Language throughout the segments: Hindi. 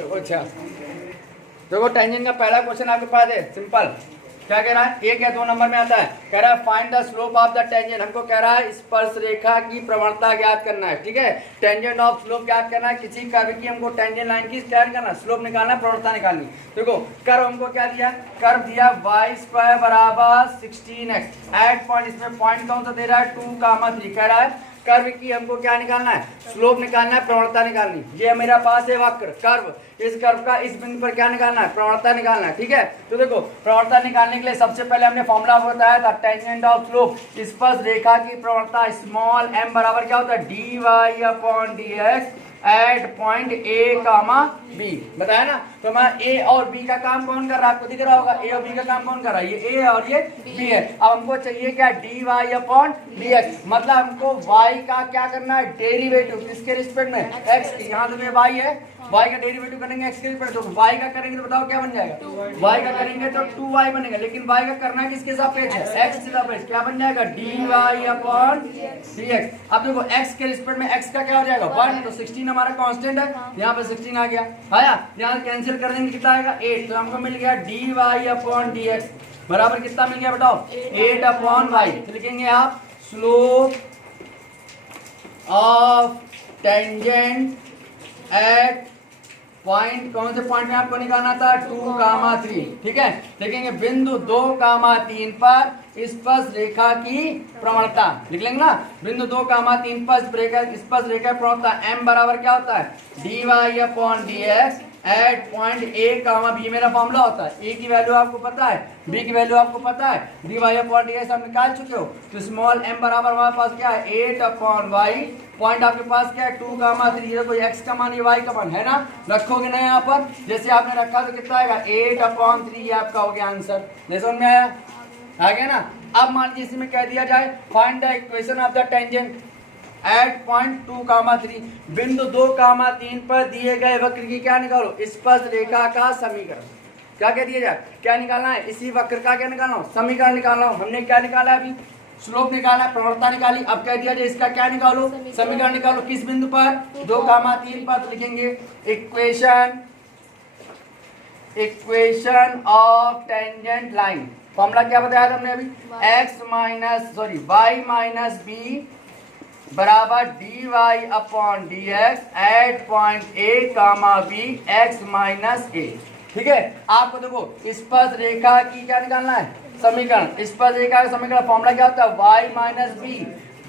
अच्छा देखो टेंजेंट का पहला क्वेश्चन आपके पास है, सिंपल। क्या कह रहा है, 1 या 2 नंबर में आता है। कह रहा है find the slope of the tangent. हमको कह रहा है स्पर्श रेखा की प्रवणता ज्ञात करना है, ठीक है। टेंजेंट ऑफ स्लोप ज्ञात करना है, किसी कर्व की हमको टेंजेंट लाइन की क्या करना, स्लोप निकालना, प्रवणता निकालनी। देखो कर्व हमको क्या दिया, कर्व दिया y² बराबर 16x एट पॉइंट, इसमें पॉइंट कौन सा दे रहा है 2, 3। कह रहा है कर्व की हमको क्या निकालना है, स्लोप निकालना है, प्रवणता निकालनी। ये मेरा पास है वक्र कर्व, इस कर्व का इस बिंदु पर क्या निकालना है, प्रवणता निकालना है, ठीक है। तो देखो प्रवणता निकालने के लिए सबसे पहले हमने फॉर्मूला बताया था, टेंजेंट ऑफ स्लोप, स्पर्श रेखा की प्रवणता स्मॉल m बराबर क्या होता है dy/dx at point A, B बताया ना। तो मैं A और B का काम कौन कर रहा है, आपको दिख रहा होगा। A और B का काम कौन कर रहा है, ये A और ये B है। अब हमको चाहिए क्या, dy/dx, मतलब हमको y का क्या करना है, डेरिवेटिव किसके रिस्पेक्ट में, x के। यहाँ तो ये y है, y का डेरिवेटिव करेंगे x के रिस्पेक्ट, तो y का करेंगे तो बताओ क्या बन जाएगा, y का करेंगे तो 2y बनेगा, लेकिन y का करना है किसके सापेक्ष है, x के सापेक्ष। क्या बन जाएगा dy/dx। अब देखो x के रिस्पेक्ट में x का क्या हो जाएगा 1, तो 16 हमारा कांस्टेंट है, यहाँ पे 16 आ गया, आया। यहाँ कैंसिल कर देंगे कितना आएगा 8, तो हमको मिल गया dy/dx बराबर कितना मिल गया बताओ 8/y। तो लिखेंगे आप slope of tangent at point, कौन से पॉइंट में आपको निकालना था 2, 3, ठीक है। लिखेंगे बिंदु 2, 3 पर स्पर्श रेखा की प्रवणता, लिख लेंगे ना। बिंदु 2, 3 पर स्पर्श रेखा प्रवणता m बराबर क्या होता है dy/dx at point A, B मेरा फॉर्मूला होता है। A की वैल्यू आपको पता है, B की वैल्यू आपको पता है, dy/dx आप निकाल चुके हो। तो स्मॉल m बराबर हमारे पास क्या है 8/y, पॉइंट आपके पास क्या है 2, 3, ये कोई x का मान ये y का मान है ना, रखोगे ना यहाँ पर, जैसे आपने रखा तो कितना आएगा 8/3, ये आपका हो गया आंसर। नहीं समझ में आया, आ गया ना। अब मान लीजिए इसमें कह दिया जाए find the equation of the tangent at point 2, 3, बिंदु 2, 3 पर दिए गए वक्र की क्या निकालो, स्पर्श रेखा का समीकरण। क्या कह दिया जाए, क्या निकालना है, इसी वक्र का क्या निकालना हो, समीकरण निकालना हो। हमने क्या निकाला अभी, स्लोप निकाला, प्रवणता निकाली। अब कह दिया जाए इसका क्या निकालो, समीकरण निकालो। किस बिंदु पर 2, 3 पर, तो लिखेंगे equation of tangent line. Formula क्या बताया था हमने अभी, y - b बराबर dy/dx at point A, B x - a, ठीक है। आपको देखो स्पर्श रेखा की क्या निकालना है, समीकरण। स्पर्श रेखा का समीकरण फॉर्मूला क्या होता है y - b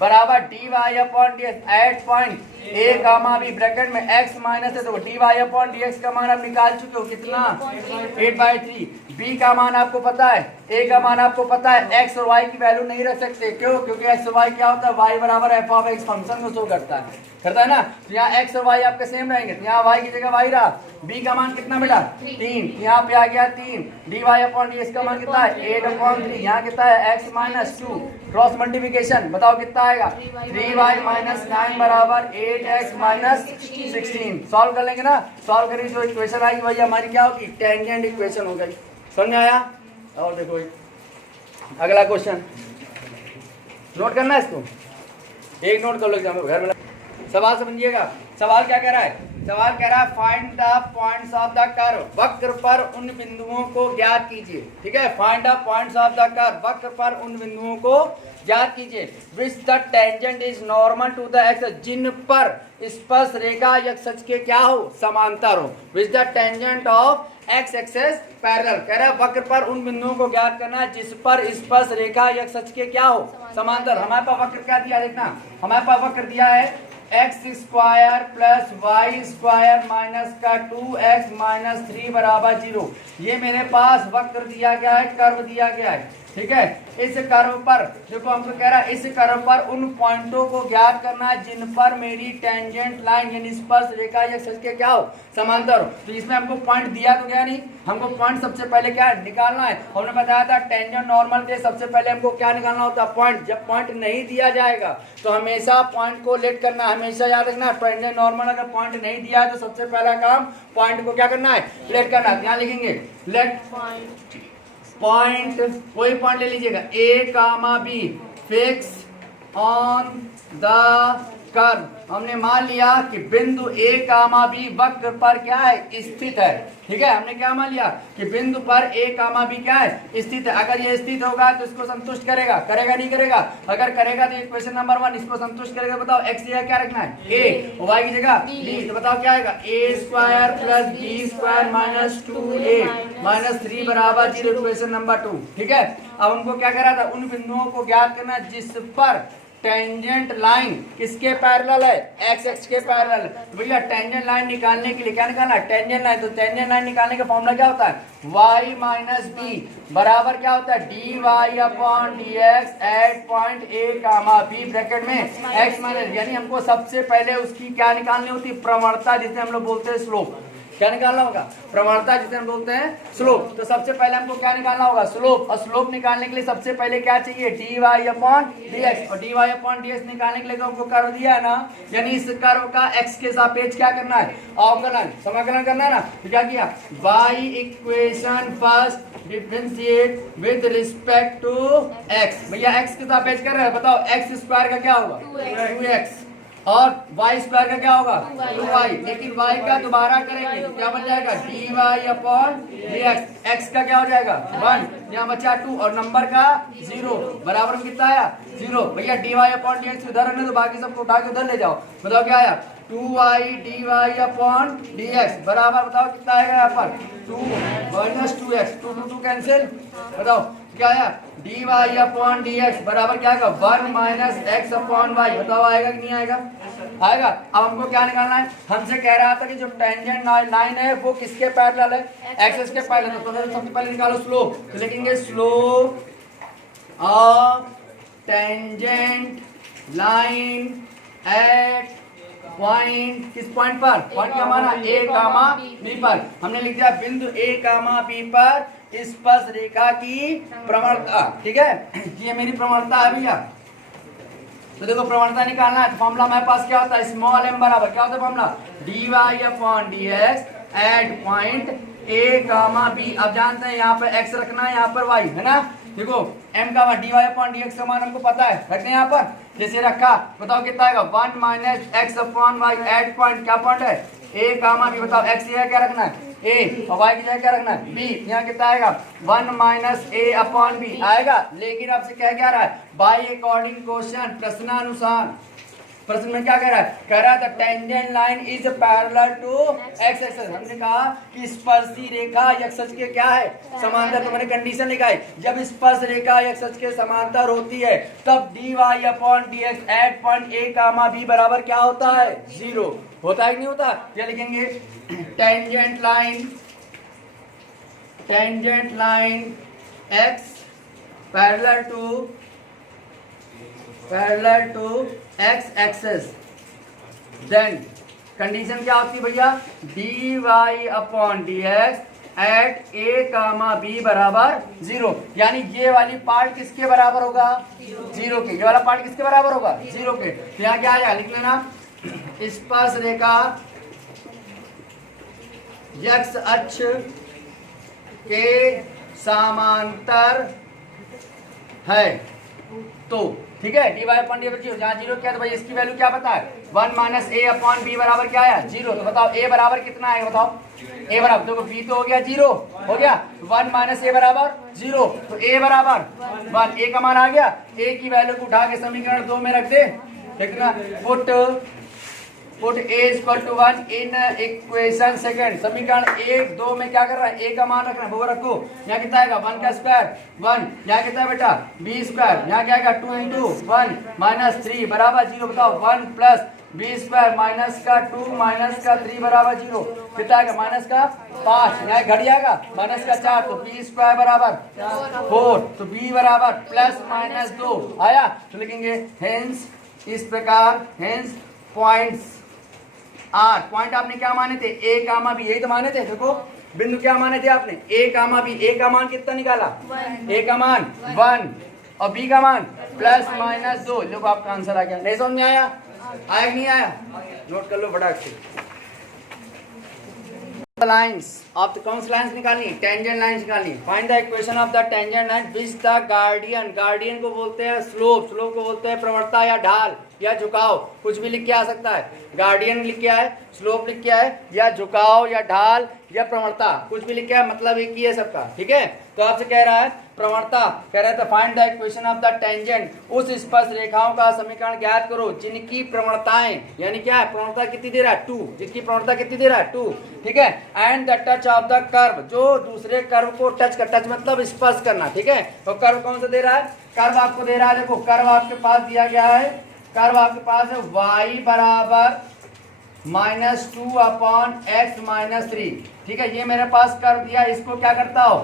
बराबर dy/dx at point A, B bracket में x माइनस है, तो dy/dx का मान आप निकाल चुके हो कितना 8/3। b का मान आपको पता है, a का मान आपको पता है, x और y की वैल्यू नहीं रख सकते, क्यों, क्योंकि x और y क्या होता है, y बराबर f(x) फंक्शन को शो करता है ना। तो यहाँ x और y आपके सेम रहेंगे, तो यहाँ y की जगह y रहा। b का मान कितना मिला 3, यहाँ पे आ गया 3। dy/dx का मान कितना है 8/3, यहाँ कितना है x - 2, क्रॉस मल्टीप्लिकेशन बताओ कितना आएगा 3y - 9 बराबर 8x - 16। सॉल्व कर लेंगे ना, सॉल्व करेंगे जो इक्वेशन आएगी वही हमारी क्या होगी, टेंजेंट इक्वेशन हो गई। समझ में आया। और देखो अगला क्वेश्चन नोट करना है, इसको एक नोट कर लो एग्जाम में घर में। सवाल समझिएगा, सवाल क्या कह रहा है, सवाल कह रहा है find the points of the curve, वक्र पर उन बिंदुओं को ज्ञात कीजिए, ठीक है। Find the points of the curve, वक्र पर उन बिंदुओं को ज्ञात कीजिए which the tangent is normal to the X, जिन पर स्पर्श रेखा x अक्ष के क्या हो, समांतर हो। Which the tangent of x axis parallel, कह रहा है वक्र पर उन बिंदुओं को ज्ञात करना है जिस पर स्पर्श रेखा x अक्ष के क्या हो, समांतर। हमारे पास वक्र क्या दिया, देखना हमारे पास वक्र दिया है x² प्लस y² माइनस का 2x - 3 बराबर 0। ये मेरे पास वक्र दिया गया है, कर्व दिया गया है, ठीक है। इस कर्व पर देखो हमको कह रहा है इस कर्व पर उन पॉइंटों को ज्ञात करना है जिन पर मेरी टेंजेंट लाइन यानी स्पर्श रेखा या x के क्या हो, समांतर हो। तो इसमें हमको पॉइंट दिया तो क्या नहीं, हमको पॉइंट सबसे पहले क्या निकालना है। हमने बताया था टेंजेंट नॉर्मल के सबसे पहले हमको क्या निकालना होता है, पॉइंट। जब पॉइंट नहीं दिया जाएगा तो हमेशा पॉइंट को लेट करना, हमेशा याद रखना। टेंजेंट नॉर्मल अगर पॉइंट नहीं दिया है तो सबसे पहला काम पॉइंट को क्या करना है, लेट करना है। यहाँ लिखेंगे लेट पॉइंट, कोई पॉइंट ले लीजिएगा A, B fix on the curve हमने मान लिया कि बिंदु ए कामा बी वक्र पर क्या है, स्थित है। ठीक है, हमने क्या मान लिया कि बिंदु पर ए कामा बी क्या है, स्थित है। अगर ये स्थित होगा तो इसको संतुष्ट करेगा, करेगा नहीं करेगा? अगर करेगा तो इक्वेशन नंबर 1 इसको संतुष्ट करेगा। बताओ एक्स जगह क्या रखना है, ए, वाई की जगह बी। तो बताओ क्या आएगा, A square plus B square minus 2a minus 3 बराबर 0, इक्वेशन नंबर 2। ठीक है, अब उनको क्या करा था, उन बिंदुओं को ज्ञात करना जिस पर टेंजेंट लाइन किसके पैरेलल है, एक्स एक्स के पैरेलल है। तो भैया टेंजेंट लाइन निकालने के लिए क्या निकालना है, टेंजेंट लाइन। तो टेंजेंट लाइन निकालने का फॉर्मूला क्या होता है, y माइनस बी बराबर क्या होता है, d Y upon D x at point A comma B bracket में x माइनस। यानी हमको सबसे पहले उसकी क्या निकालनी होती है, प्रवणता, जिसे हम लोग बोलते हैं स्लोप। क्या निकालना होगा, प्रवणता, जिसे हम बोलते हैं स्लोप। तो सबसे पहले हमको क्या निकालना होगा, स्लोप। और स्लोप निकालने के लिए सबसे पहले क्या चाहिए, D Y upon D X. और D Y upon D X निकालने के लिए तो हमको कर्व दिया है ना, यानी इस कर्व का एक्स के सापेक्ष क्या करना है, अवकलन, समाकलन करना है ना। तो क्या किया, by equation first differentiate with respect to x. भैया एक्स के सापेक्ष कर रहे हैं, बताओ एक्स स्क्वायर का क्या होगा, 2x, और y स्क्वायर का क्या होगा, 2y। लेकिन y का दोबारा करेंगे तो क्या बन जाएगा, d Y upon D x. X का क्या हो जाएगा 1, यहाँ बचा 2, और नंबर का 0 बराबर में कितना आया, 0। भैया D Y upon D x उधर रहने तो बाकी सबको उठा के उधर ले जाओ। बताओ क्या आया, 2y d Y upon D x बराबर, बताओ कितना आएगा यहाँ पर, 2 माइनस 2x, 2 2 2 कैंसिल। बताओ क्या आया, d Y upon D x बराबर क्या आएगा, 1 माइनस एक्स अपॉन वाई। बताओ आएगा कि नहीं आएगा, आएगा। अब हमको क्या निकालना है, हमसे कह रहा था कि जो टेंजेंट लाइन है वो किसके पैरेलल है, एक्सिस के पैरेलल। तो सबसे पहले निकालो स्लोप। तो लिखेंगे slope of tangent line at point, किस पॉइंट पर, पॉइंट क्या माना, ए कामा बी पर। हमने लिख दिया बिंदु ए कामा बी पर स्पर्श रेखा की प्रवणता। ठीक है, ये मेरी प्रवणता है भैया। तो देखो प्रवणता निकालना है तो फॉर्मूला हमारे पास क्या होता है, स्मॉल m बराबर क्या होता है formula, d Y upon D x at point A comma B. अब जानते हैं यहाँ पर x रखना है, यहाँ पर y है ना। देखो m का d Y upon D x का मान हमको पता है, रखते हैं यहाँ पर, जैसे रखा। बताओ कितना आएगा, 1 minus x upon y at point, क्या पॉइंट है, ए कामा बी। बताओ x जगह क्या रखना है, ए, और y की जगह क्या रखना है, b। यहाँ कितना आएगा, 1 माइनस ए अपॉन बी आएगा। लेकिन आपसे क्या रहा है, बाई अकॉर्डिंग क्वेश्चन, प्रश्नानुसार। प्रश्न में क्या कह रहा है, कह रहा था tangent line is parallel to x axis. हमने कहा कि स्पर्शी रेखा एक्स अक्ष के क्या है, समांतर। तो मैंने कंडीशन लिखा है, जब स्पर्श रेखा एक्स अक्ष के समांतर होती है तब d Y upon D x at point A comma B बराबर क्या होता है, 0 होता है कि नहीं होता। क्या लिखेंगे, tangent line X parallel to x axis, then condition क्या होती है भैया, D Y upon D x at A comma B बराबर 0। यानी ये वाली पार्ट किसके बराबर होगा, 0 के। ये वाला पार्ट किसके बराबर होगा, 0 के। तो यहाँ क्या आ जाएगा, लिख लेना, स्पर्श रेखा एक्स अक्ष के समांतर है। तो ठीक है, d Y upon D x, जहाँ 0 क्या, तो भाई इसकी वैल्यू क्या पता है, 1 माइनस ए अपॉन बी बराबर क्या आया, 0। तो बताओ ए बराबर कितना है, बताओ ए बराबर, देखो बी तो हो गया 0, हो गया 1 माइनस ए बराबर 0। तो ए बराबर 1, ए का मान आ गया। ए की वैल्यू को उठा के समीकरण 2 में रख दे। देखना, put A equal to 1 in equation second. समीकरण 1 2 में क्या कर रहा है, ए का मान रखना है, वो रखो। यहाँ कितना आएगा, 1 का स्क्वायर 1, यहाँ कितना है बेटा, बी स्क्वायर, यहाँ क्या आएगा 2 इंटू 1 माइनस 3 बराबर 0। बताओ 1 प्लस बी स्क्वायर माइनस का 2 माइनस का 3 बराबर 0, कितना आएगा, माइनस का 5, यहाँ घट जाएगा माइनस का 4, तो बी स्क्वायर बराबर 4, तो बी बराबर प्लस माइनस 2 आया। तो लिखेंगे हेंस, इस प्रकार हेंस पॉइंट्स आर, पॉइंट आपने क्या माने थे, ए कामा बी, यही तो माने थे। देखो बिंदु क्या माने थे आपने, ए कामा बी। ए का मान कितना निकाला, 1, ए का मान 1 और बी का मान प्लस माइनस 2। लो आपका आंसर आ गया। नहीं समझ में आया, आया कि नहीं आया, नोट कर लो फटाक से। लाइंस ऑफ द कौन सी लाइंस निकालनी, टेंजेंट लाइंस निकालनी। Find the equation of the tangent line which the guardian, guardian को बोलते हैं स्लोप, स्लोप को बोलते हैं प्रवणता या ढाल। या झुकाव, कुछ भी लिख के आ सकता है। गार्डियन लिख के आए, स्लोप लिख के आए, या झुकाव या ढाल या प्रवणता, कुछ भी लिख के आए, मतलब एक ही है सबका। ठीक है, तो आपसे कह रहा है प्रवणता, कह रहा है find the equation of the tangent, उस स्पर्श रेखाओं का समीकरण ज्ञात करो जिनकी प्रवणताएं, यानी क्या है, प्रवणता कितनी दे रहा है 2, जिसकी प्रवणता कितनी दे रहा है 2। ठीक है, and the touch of the curve, जो दूसरे कर्व को टच कर, टच मतलब स्पर्श करना। ठीक है, तो कर्व कौन सा दे रहा है, कर्व आपको दे रहा है, देखो कर्व आपके पास दिया गया है, कर्व आपके पास है y बराबर -2/x-3। ठीक है, ये मेरे पास कर्व दिया, इसको क्या करता हो,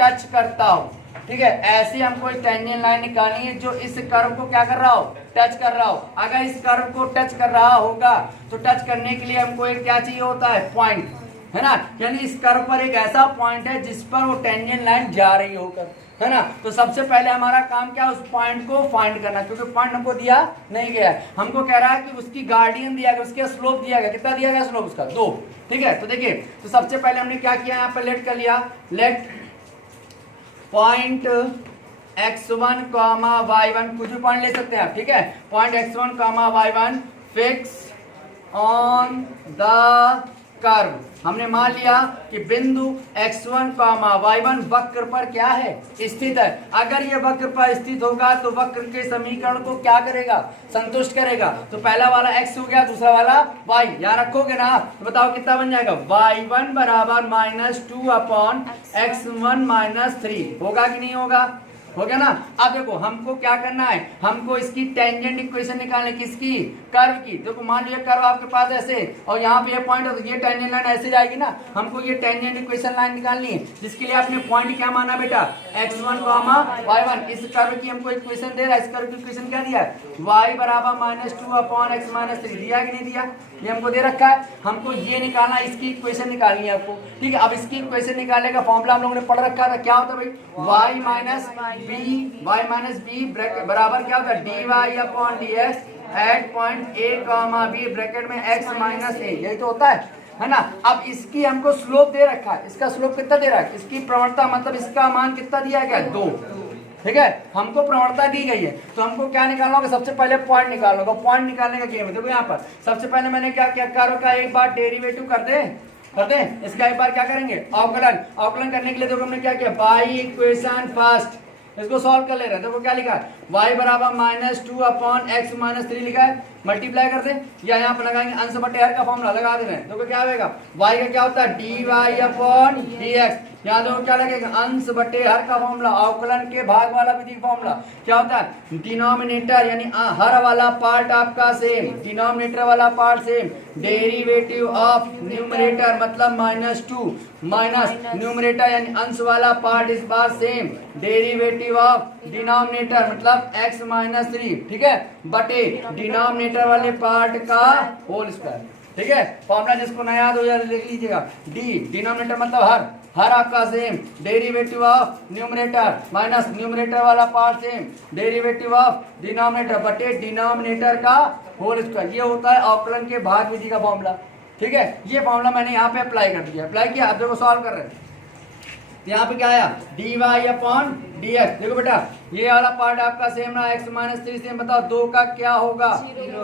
टच करता हो। ठीक है, ऐसी हमको एक टेंजेंट लाइन निकालनी है जो इस कर्व को क्या कर रहा हो, टच कर रहा हो। अगर इस कर्व को टच कर रहा होगा तो टच करने के लिए हमको एक क्या चाहिए होता है, पॉइंट, है ना, यानी इस कर्व पर एक ऐसा पॉइंट है जिस पर वो टेंजेंट लाइन जा रही होकर, है ना। तो सबसे पहले हमारा काम क्या, उस पॉइंट को फाइंड करना, क्योंकि पॉइंट हमको दिया नहीं गया है। हमको कह रहा है कि उसकी गार्डियन दिया गया, उसके स्लोप दिया गया, कितना दिया गया स्लोप उसका 2। ठीक है, तो देखिए, तो सबसे पहले हमने क्या किया, यहाँ पर लेट कर लिया, लेट पॉइंट x1, y1, कुछ भी पॉइंट ले सकते हैं आप। ठीक है, point x1, y1 fix on the curve. हमने मान लिया कि बिंदु x1, y1 वक्र पर क्या है, स्थित है। अगर ये वक्र पर स्थित होगा तो वक्र के समीकरण को क्या करेगा, संतुष्ट करेगा। तो पहला वाला x हो गया, दूसरा वाला y, यहाँ रखोगे ना, तो बताओ कितना बन जाएगा, y1 बराबर -2/x1-3, होगा कि नहीं होगा, हो गया ना। अब देखो हमको क्या करना है, हमको इसकी टेंजेंट इक्वेशन निकालनी, किसकी, कर्व की। देखो मान लीजिए कर्व आपके पास ऐसे, और यहाँ पे ये पॉइंट है, तो ये टेंजेंट लाइन ऐसे जाएगी ना। हमको ये टेंजेंट इक्वेशन लाइन निकालनी है, जिसके लिए आपने पॉइंट क्या माना बेटा, x1, y1। इस कर्व की हमको इक्वेशन दे रहा है, इस कर्व की इक्वेशन क्या दिया है, y बराबर -2/x-3, दिया कि नहीं दिया, ये हमको दे रखा है। हमको ये निकालना, इसकी इक्वेशन निकालनी है आपको। ठीक है, अब इसकी इक्वेशन निकालने का फॉर्मूला हम लोगों ने पढ़ रखा था, क्या होता है भाई, y माइनस बी बराबर क्या होता है, dy/dx at point a, b bracket में x माइनस a, यही तो होता है ना। अब इसकी हमको स्लोप दे रखा है, इसका स्लोप कितना दे रहा है, इसकी प्रवणता मतलब इसका मान कितना दिया गया है, 2। ठीक है, हमको प्रवणता दी गई है, तो हमको क्या निकालना होगा, सबसे पहले पॉइंट निकालना होगा। पॉइंट निकालने का गेम है। देखो यहाँ पर सबसे पहले मैंने क्या किया, कर्व का एक बार डेरिवेटिव करते हैं, इसका एक बार क्या करेंगे, अवकलन। अवकलन करने के लिए देखो हमने क्या किया, बाई इक्वेशन फर्स्ट, इसको सॉल्व कर ले रहे हैं। देखो क्या लिखा है, y बराबर -2/x-3 लिखा है, मल्टीप्लाई करते हैं, या यहाँ पर लगाएंगे अंश बटे हर का फॉर्मूला लगा दे रहे हैं। देखो क्या होगा, y का क्या होता है, dy/dx, यहाँ देखो क्या लगेगा, अंश बटे हर का फॉर्मूला, अवकलन के भाग वाला विधि का फॉर्मूला क्या होता है, डिनोमिनेटर यानी हर वाला पार्ट आपका सेम, डिनोमिनेटर वाला part same, derivative of numerator मतलब -2 माइनस न्यूमरेटर यानी अंश वाला पार्ट इस बार सेम, डेरिवेटिव ऑफ डिनोमिनेटर मतलब x -3, ठीक है, बटे डिनोमिनेटर वाले पार्ट का होल स्क्वायर। ठीक है, फॉर्मूला जिसको ना याद हो जाए लिख लीजिएगा, डी डिनोमिनेटर मतलब हर आपका same, derivative of numerator minus numerator वाला part same, derivative of denominator बटे डिनोमिनेटर का होल स्क्वायर। ये होता है अवकलन के भाग विधि का फॉर्मूला। ठीक है, ये फॉर्मूला मैंने यहाँ पे अप्लाई कर दिया, अप्लाई किया, आप देखो सॉल्व कर रहे हैं, यहाँ पे क्या आया, dy/dx। देखो बेटा ये वाला पार्ट आपका सेम ना, x -3 सेम, बताओ 2 का क्या होगा,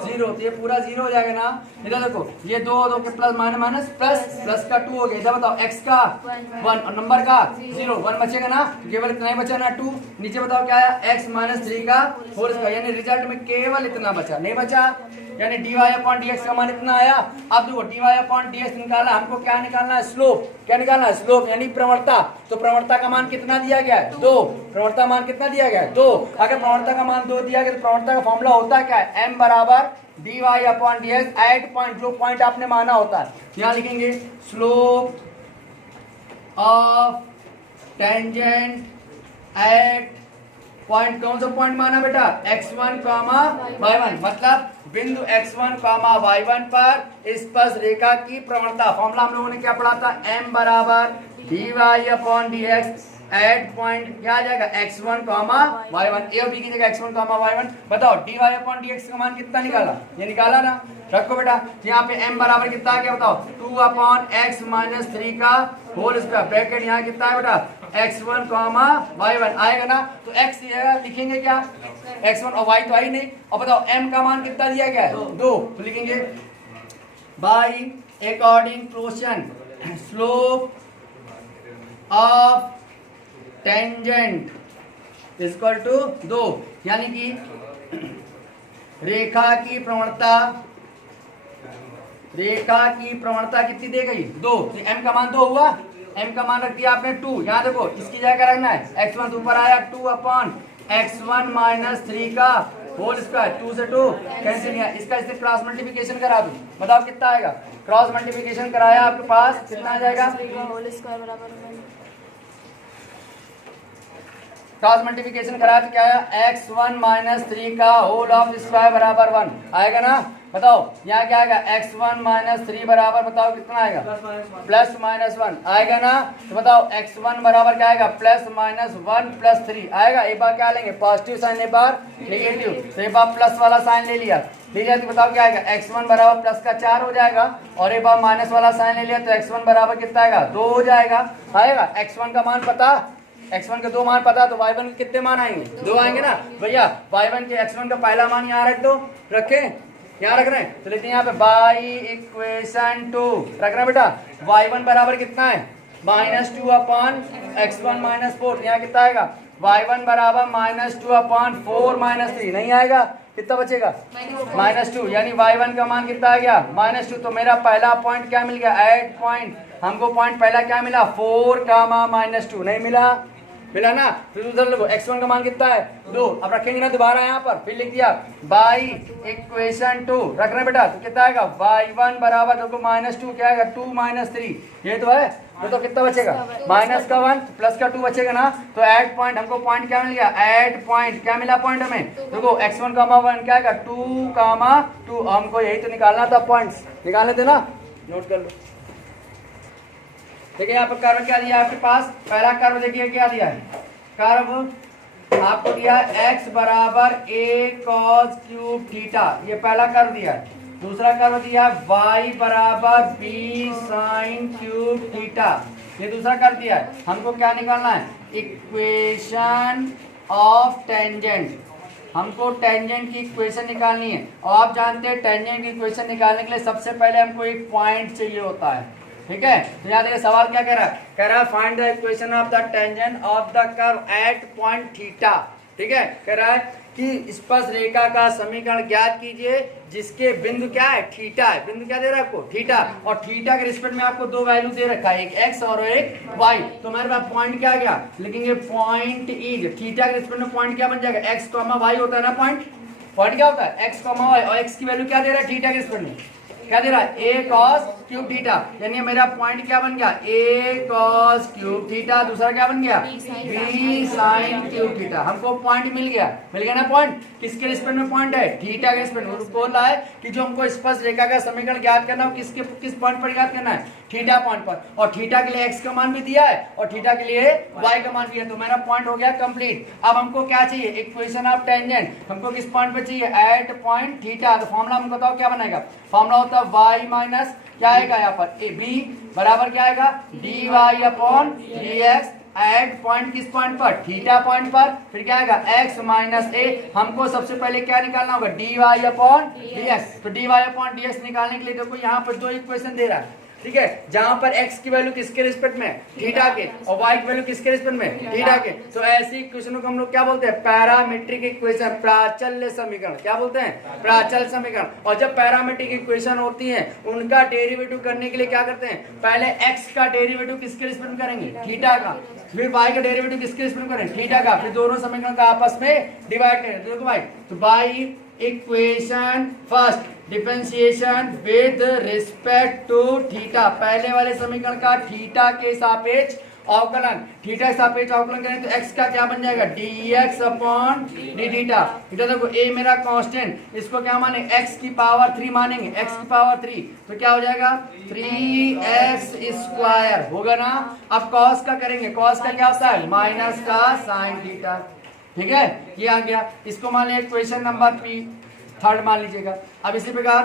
0, तो ये पूरा 0 हो जाएगा ना। इधर देखो ये 2 के प्लस माइनस प्लस का 2 हो गया, इधर बताओ x का 1 और नंबर का 0, 1 बचेगा ना, केवल इतना ही बचा ना 2। नीचे बताओ क्या आया, x -3 का होल स्क्वायर, यानी रिजल्ट में केवल इतना बचा, नहीं बचा, यानी dy/dx का मान इतना आया। अब देखो dy/dx निकाला, हमको क्या निकालना है, स्लोप। क्या निकालना है, स्लोप यानी प्रवणता। तो प्रवणता का मान कितना दिया गया है, 2। प्रवणता मान कितना दिया गया है, 2। अगर प्रवणता का मान 2 दिया गया तो प्रवणता का फॉर्मूला होता क्या है, m बराबर dy/dx एट पॉइंट, जो पॉइंट आपने माना होता है, यहाँ लिखेंगे slope of tangent at point, कौन सा पॉइंट माना बेटा, x1, y1, मतलब बिंदु x1, y1 पर स्पर्श रेखा की प्रवणता। फॉर्मूला हम लोगों ने क्या पढ़ा था, m बराबर dy/dx एट पॉइंट क्या आ जाएगा, x1, y1, ए और बी की जगह x1, y1। बताओ dy/dx का मान कितना निकाला, ये निकाला ना, रखो बेटा। यहाँ पे m बराबर कितना आ गया बताओ, 2/x -3 का होल स्क्वायर ब्रैकेट यहाँ कितना है बेटा x1 कॉमा y1 आएगा ना, तो x लिखेंगे क्या x1 और y तो आई नहीं। और बताओ m का मान कितना दिया गया है 2, तो लिखेंगे by according question slope of tangent equal to 2, यानी कि रेखा की प्रवणता कितनी दी गई 2, तो m का मान 2 हुआ, m का मान रख दिया आपने 2। यहाँ देखो इसकी जगह रखना है x1 ऊपर आया 2 अपॉन x1 माइनस 3 का होल स्क्वायर, 2 से 2 कैंसिल किया, इसका इससे क्रॉस मल्टीप्लिकेशन करा दूं, बताओ कितना आएगा। क्रॉस मल्टीप्लिकेशन कराया आपके पास कितना आ जाएगा, क्रॉस मल्टीप्लिकेशन कराया तो क्या आया x1 माइनस 3 का होल ऑफ स्क्वायर बराबर 1 आएगा ना। बताओ यहाँ क्या आएगा x1 माइनस 3 बराबर बताओ कितना आएगा प्लस माइनस 1 आएगा ना। तो बताओ x1 बराबर क्या आएगा प्लस माइनस 1 प्लस 3 आएगा। एक बार क्या लेंगे पॉजिटिव साइन, एक बार नेगेटिव, तो एक बार प्लस वाला साइन ले लिया, ठीक है। तो बताओ क्या आएगा x1 बराबर प्लस का 4 हो जाएगा, और एक बार माइनस वाला साइन ले लिया तो x1 बराबर कितना आएगा 2 हो जाएगा। आएगा x1 का मान पता, x1 के 2 मान पता, तो y1 के कितने मान आएंगे 2 आएंगे ना भैया। y1 के x1 का पहला मान यहाँ रख दो, रखे यहाँ रख रहे हैं, तो लेते हैं यहाँ पे बाई इक्वेशन 2 रख रहे हैं बेटा। y1 बराबर कितना है -2 अपॉन x1 माइनस 4, यहाँ कितना आएगा y1 बराबर -2 अपॉन 4 माइनस 3 नहीं आएगा, कितना बचेगा -2, यानी y1 का मान कितना आ गया -2। तो मेरा पहला पॉइंट क्या मिल गया 8 पॉइंट, हमको पॉइंट पहला क्या मिला 4 कामा -2 नहीं मिला ना। फिर उधर लोगो x1 का मान कितना है 2, अब रखेंगे ना दोबारा यहाँ पर, फिर लिख दिया बाई इक्वेशन 2 रख रहे बेटा। तो कितना आएगा y1 बराबर देखो -2 क्या आएगा 2 माइनस 3, ये तो है, तो कितना बचेगा माइनस का 1 प्लस का 2 बचेगा ना। तो 8 पॉइंट हमको पॉइंट क्या मिल गया 8 पॉइंट क्या मिला पॉइंट हमें, देखो x1 कामा 1 क्या आएगा 2 कामा 2, हमको यही तो निकालना था, पॉइंट्स निकालने थे ना, नोट कर लो। देखिए यहाँ पर कर्व क्या दिया है आपके पास, पहला कर्व देखिए क्या दिया है, कर्व आपको दिया है x बराबर a cos क्यूब थीटा, ये पहला कर्व दिया है। दूसरा कर्व दिया है y बराबर b sin क्यूब थीटा, ये दूसरा कर्व दिया है। हमको क्या निकालना है इक्वेशन ऑफ टेंजेंट, हमको टेंजेंट की इक्वेशन निकालनी है। और आप जानते हैं टेंजेंट की इक्वेशन निकालने के लिए सबसे पहले हमको एक पॉइंट चाहिए होता है, ठीक है। तो यहाँ देखिए सवाल क्या कह रहा है find the equation of the tangent of the curve at point theta, ठीक है। कह रहा है कि स्पर्श रेखा का समीकरण ज्ञात कीजिए जिसके बिंदु क्या है थीटा है, बिंदु क्या दे रहा है आपको थीटा, और थीटा के रिस्पेक्ट में आपको 2 वैल्यू दे रखा है, एक x और एक y। तो हमारे पास पॉइंट क्या आ गया, लिखेंगे पॉइंट इज, थीटा के रिस्पेक्ट में पॉइंट क्या बन जाएगा x, y होता है ना, पॉइंट क्या होता है x, y, और x की वैल्यू क्या दे रहा है थीटा के रिस्पेक्ट में, क्या दे रहा है a cos क्यूब थीटा, यानी मेरा पॉइंट क्या बन गया a cos क्यूब थीटा, दूसरा क्या बन गया b sin क्यूब थीटा। हमको पॉइंट मिल गया ना, पॉइंट किसके रिस्पेक्ट में पॉइंट है थीटा के रिस्पेक्ट में। बोल रहा है कि जो हमको स्पर्श रेखा का समीकरण ज्ञात करना हो किस पॉइंट पर ज्ञात करना है थीटा पॉइंट पर, और थीटा के लिए x का मान भी दिया है और थीटा के लिए y का मान भी है। तो मेरा पॉइंट हो गया कंप्लीट। अब हमको क्या चाहिए इक्वेशन ऑफ टेंजेंट, हमको किस पॉइंट पे चाहिए एट पॉइंट थीटा। तो फॉर्मूला हमको बताओ क्या बनाएगा, फॉर्मूला होता है y माइनस क्या आएगा यहाँ पर b बराबर क्या आएगा dy upon dx at point किस पॉइंट पर थीटा पॉइंट पर, फिर क्या आएगा x माइनस a। हमको सबसे पहले क्या निकालना होगा dy अपॉन dx। तो dy अपॉन dx निकालने के लिए देखो यहाँ पर 2 इक्वेशन दे रहा है, ठीक है, जहां पर x की वैल्यू किसके रिस्पेक्ट में थीटा के, और y की वैल्यू किसके रिस्पेक्ट में थीटा के। तो ऐसी इक्वेशनों को हम लोग क्या बोलते हैं पैरामीट्रिक इक्वेशन, प्राचल्य समीकरण, क्या बोलते हैं प्राचल समीकरण। और जब पैरामीट्रिक इक्वेशन होती है उनका डेरिवेटिव करने के लिए क्या करते हैं, पहले x का डेरिवेटिव किसके रिस्पेक्ट में करेंगे थीटा का, फिर y का डेरिवेटिव किसके रिस्पेक्ट में करेंगे थीटा का, फिर दोनों समीकरण का आपस में डिवाइड करें। तो देखो भाई, तो by equation first differentiation with respect to theta, पहले वाले समीकरण का थीटा के सापेक्ष अवकलन, थीटा के सापेक्ष अवकलन करें तो x का क्या बन जाएगा dx upon D theta. Theta देखो a मेरा कांस्टेंट, इसको क्या माने x की पावर 3 मानेंगे, x की पावर 3, तो क्या हो जाएगा 3x स्क्वायर होगा ना। अब cos का करेंगे, cos का क्या होता है माइनस का sin थीटा, ठीक है, ये आ गया। इसको मान लिया इक्वेशन नंबर 3 मान लीजिएगा। अब इसी प्रकार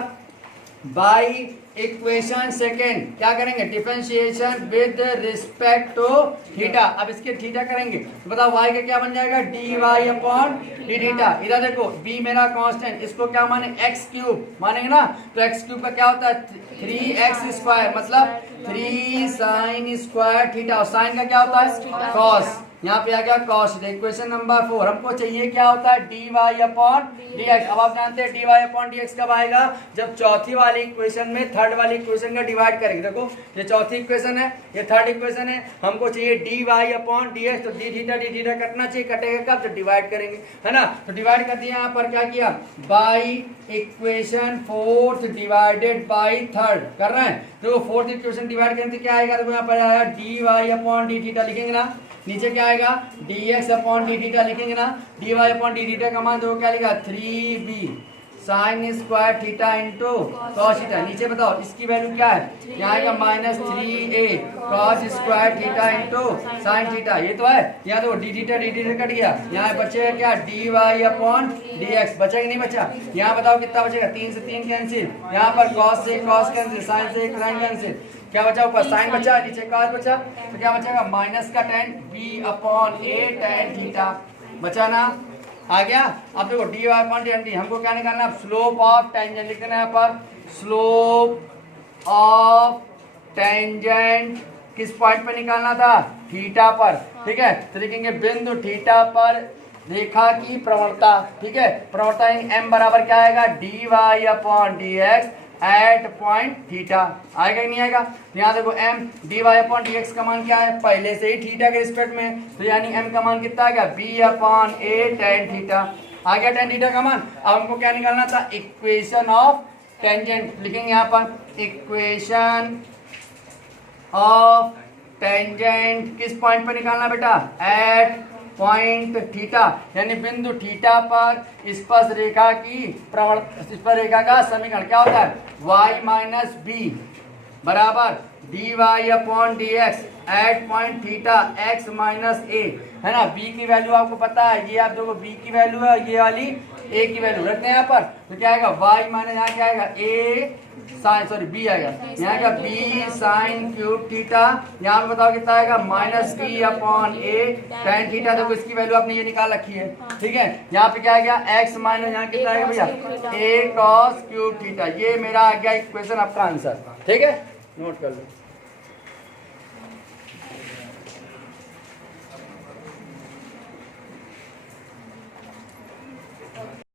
बाई इक्वेशन सेकेंड क्या करेंगे, differentiation with respect to theta. अब इसके थीटा करेंगे तो बताओ y का क्या बन जाएगा, dy अपॉन डी थीटा। इधर देखो b मेरा कांस्टेंट, इसको क्या माने x क्यूब मानेंगे ना, तो x क्यूब का क्या होता है 3x स्क्वायर, मतलब 3 साइन स्क्वायर थीटा, और साइन का क्या होता है कॉस, यहाँ पे आ गया कॉस। इक्वेशन नंबर 4 हमको चाहिए क्या होता है dy अपॉन dx। अब आप जानते हैं dy अपॉन dx कब आएगा, जब चौथी वाली इक्वेशन में थर्ड वाली इक्वेशन का डिवाइड करेंगे। देखो ये चौथी इक्वेशन है, ये थर्ड इक्वेशन है, हमको चाहिए dy अपॉन dx, तो डी थीटा कटना चाहिए, कटेगा कब, जब डिवाइड करेंगे, है ना। तो डिवाइड कर दिया, यहाँ पर क्या किया, by equation fourth divided by third कर रहे हैं। देखो फोर्थ इक्वेशन डिवाइड करेंगे तो क्या आएगा, देखो यहाँ पर आएगा dy अपॉन डी थीटा लिखेंगे ना, नीचे क्या आएगा dx अपॉन डी थीटा लिखेंगे ना, dy अपॉन डी थीटा का मान देखो क्या लिखा 3b sine square theta into cos theta. नीचे बताओ इसकी वैल्यू क्या है, यहाँ आएगा -3a cos square theta into sine theta, ये तो है। यहाँ देखो डी थीटा कट गया, यहाँ बचेगा क्या dy अपॉन dx, बचेगा नहीं बचा। यहाँ बताओ कितना बचेगा, 3 से 3 कैंसिल, यहाँ पर कॉस से कॉस कैंसिल, साइन से साइन कैंसिल, क्या बचा, ऊपर साइन बचा, नीचे कॉस बचा, तो क्या बचेगा माइनस का tan b upon a tan theta बचा ना, आ गया। अब देखो dy अपॉन डी, हमको क्या निकालना है, स्लोप ऑफ टेंजेंट लिखना है यहाँ पर, स्लोप ऑफ टेंजेंट किस पॉइंट पे निकालना था, थीटा पर, ठीक है। तो लिखेंगे बिंदु थीटा पर रेखा की प्रवणता, ठीक है। प्रवणता m बराबर क्या आएगा, dy upon dx at point theta, आएगा कि नहीं आएगा। तो यहाँ देखो m dy अपॉन dx का मान क्या है, पहले से ही थीटा के रिस्पेक्ट में, तो यानी m का मान कितना आएगा, b upon a tan theta, आ गया tan थीटा का मान। अब हमको क्या निकालना था, इक्वेशन ऑफ टेंजेंट लिखेंगे यहाँ पर, इक्वेशन ऑफ टेंजेंट किस पॉइंट पर निकालना बेटा, एट पॉइंट थीटा, यानी बिंदु थीटा पर स्पर्श रेखा की स्पर्श रेखा का समीकरण क्या होता है, y माइनस बी बराबर dy upon dx at point theta x minus a, है ना। b की वैल्यू आपको पता है, ये आप देखो b की वैल्यू है, ये वाली a की वैल्यू रखते हैं यहाँ पर, तो क्या आएगा y माइनस यहाँ क्या आएगा a साइन, सॉरी b आएगा, यहाँ का b साइन क्यूब थीटा, यहाँ पे बताओ कितना आएगा minus b upon a tan theta. देखो इसकी वैल्यू आपने ये निकाल रखी है, ठीक है। यहाँ पे क्या आ गया x माइनस यहाँ कितना आएगा भैया a cos क्यूब थीटा, ये मेरा आ गया इक्वेशन आपका आंसर, ठीक है, नोट कर लो।